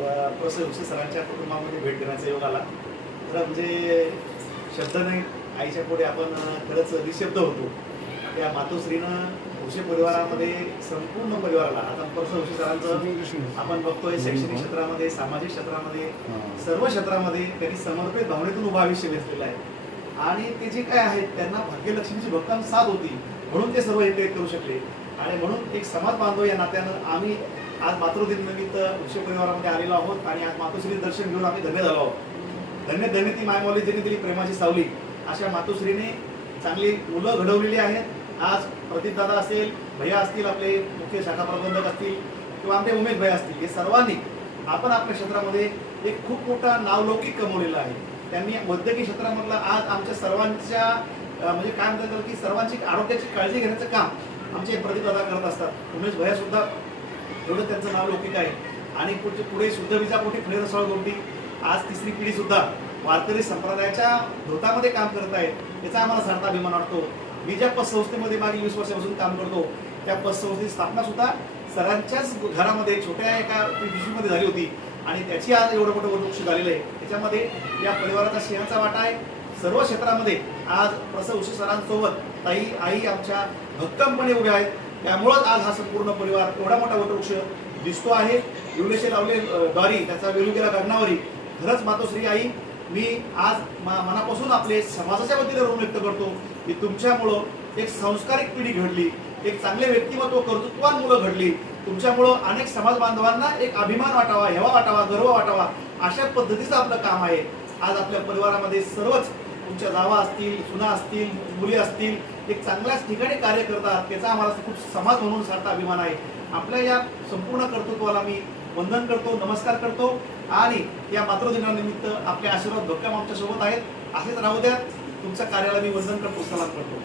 Professor उशी सरांच्या कुटुंबामध्ये भेट देण्याचा योग आला. खरं म्हणजे शब्द नाही आईच्या पुढे आपण खरंच निशब्द होतो. त्या मातोश्रीनं उशी परिवारामध्ये संपूर्ण परिवाराला आता प्रोफेसर उशी सरांचं आपण बघतोय शैक्षणिक क्षेत्रामध्ये सामाजिक क्षेत्रामध्ये सर्व क्षेत्रामध्ये त्यांनी समर्पित भावनेतून उभं आयुष्य वेचलेलं आहे. आणि ते जे काय आहेत त्यांना भाग्यलक्ष्मीची भक्कम साथ होती म्हणून ते सर्व एकत्रित करू शकले. आणि म्हणून एक समाज बांधव या नात्यानं आम्ही आज मातृदिन निमित्त वृक्ष परिवारामध्ये आलेलो आहोत आणि आज मातोश्री दर्शन घेऊन आम्ही धन्य झालो आहोत. धन्य धन्य ती मायमौली ज्यांनी दिली प्रेमाची सावली. अशा मातोश्रीने चांगली मुलं घडवलेली आहेत. आज प्रदीपदादा असेल भैया असतील आपले मुख्य शाखा प्रबंधक असतील किंवा आमचे उमेश भैया असतील हे सर्वांनी आपण आपल्या क्षेत्रामध्ये एक खूप मोठा नावलौकिक कमवलेला आहे. त्यांनी वैद्यकीय क्षेत्रामधला आज आमच्या सर्वांच्या म्हणजे काय म्हणतात की सर्वांची आरोग्याची काळजी घेण्याचं काम आमचे प्रदीप दादा करत असतात. उमेश भैया सुद्धा एवढं त्यांचं नाव लौकिक आहे. आणि पुढचे पुढे शुद्ध विजापोटी फळे रसाळ गोष्टी आज तिसरी पिढी सुद्धा वारकरी संप्रदायाच्या धोतामध्ये काम करत आहेत. याचा आम्हाला सारखा अभिमान वाटतो. मी ज्या पतसंस्थेमध्ये मागील वीस वर्षापासून काम करतो त्या पतसंस्थेची स्थापना सुद्धा सरांच्याच घरामध्ये छोट्या एका पिशवीमध्ये झाली होती. आणि त्याची आज एवढं मोठं वृक्ष झालेलं आहे. त्याच्यामध्ये या परिवाराचा सिंहाचा वाटा आहे. सर्व क्षेत्रामध्ये आज प्रसव उशी सरांसोबत ताई आई आमच्या भक्कमपणे उभ्या आहेत. त्यामुळंच आज हा संपूर्ण परिवार एवढा मोठा वटवृक्ष दिसतो आहे. युलेशे लावले द्वारी त्याचा वेलू गेला गगनावरी खरंच मातोश्री आई मी आज मा- मनापासून आपले समाजाच्या वतीने ऋण व्यक्त करतो की तुमच्यामुळं एक संस्कारिक पिढी घडली एक चांगले व्यक्तिमत्व कर्तृत्वान मुलं घडली. तुमच्यामुळं अनेक समाज बांधवांना एक अभिमान वाटावा हेवा वाटावा गर्व वाटावा अशा पद्धतीचं आपलं काम आहे. आज आपल्या परिवारामध्ये सर्वच तुमच्या जावा असतील सुना असतील मुली असतील एक चांगल्याच ठिकाणी कार्य करतात त्याचा आम्हाला खूप समाज म्हणून सारखा अभिमान आहे. आपल्या या संपूर्ण कर्तृत्वाला मी वंदन करतो नमस्कार करतो आणि या मातृदिनानिमित्त आपले आशीर्वाद धोक्याम आमच्यासोबत आहेत. असेच राहू द्या. तुमच्या कार्याला मी वंदन करतो सलाम करतो.